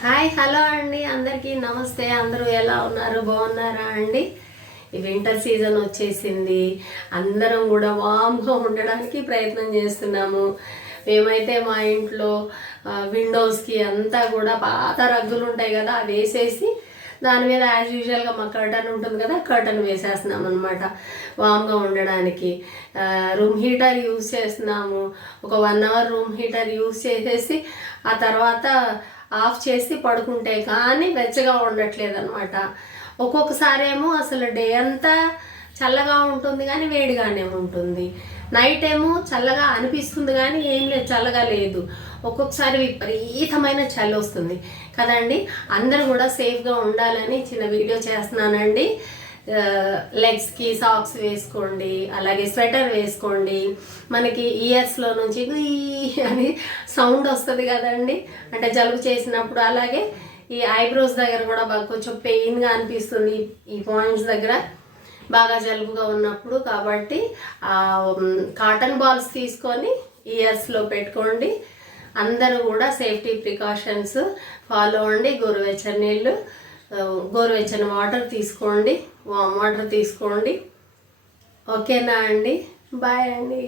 Hi hello అండి, అందరికీ నమస్తే. అందరూ ఎలా ఉన్నారు? బాగున్నారా అండి? ఈ వింటర్ సీజన్ వచ్చేసింది. అందరం కూడా వామ్గా ఉండడానికి ప్రయత్నం చేస్తున్నాము. మేమైతే మా ఇంట్లో విండోస్కి అంతా కూడా పాత రగ్గులు ఉంటాయి కదా, అవి వేసేసి దాని మీద యాజ్ యూజువల్గా మా కర్టన్ ఉంటుంది కదా, కర్టన్ వేసేస్తున్నాం అనమాట వామ్గా ఉండడానికి. రూమ్ హీటర్ యూజ్ చేస్తున్నాము. ఒక 1 అవర్ రూమ్ హీటర్ యూజ్ చేసేసి ఆ తర్వాత ఆఫ్ చేసి పడుకుంటే కానీ వెచ్చగా ఉండట్లేదు అనమాట. ఒక్కొక్కసారి ఏమో అసలు డే అంతా చల్లగా ఉంటుంది కానీ వేడిగానే ఉంటుంది. నైట్ ఏమో చల్లగా అనిపిస్తుంది కానీ ఏం లేదు, చల్లగా లేదు. ఒక్కొక్కసారి విపరీతమైన చలి వస్తుంది కదండి. అందరూ కూడా సేఫ్గా ఉండాలని చిన్న వీడియో చేస్తున్నానండి. లెగ్స్కి సాక్స్ వేసుకోండి, అలాగే స్వెటర్ వేసుకోండి. మనకి ఇయర్స్లో నుంచి అని సౌండ్ వస్తుంది కదండి, అంటే జలుబు చేసినప్పుడు. అలాగే ఈ ఐబ్రోస్ దగ్గర కూడా బాగా కొంచెం పెయిన్గా అనిపిస్తుంది, ఈ పాయింట్స్ దగ్గర బాగా జలుబుగా ఉన్నప్పుడు. కాబట్టి కాటన్ బాల్స్ తీసుకొని ఇయర్స్లో పెట్టుకోండి. అందరూ కూడా సేఫ్టీ ప్రికాషన్స్ ఫాలో అవ్వండి. గోరువెచ్చని నీళ్ళు, గోరువెచ్చని వాటర్ తీసుకోండి, వామ్ వాటర్ తీసుకోండి. ఓకేనా అండి? బాయ్ అండి.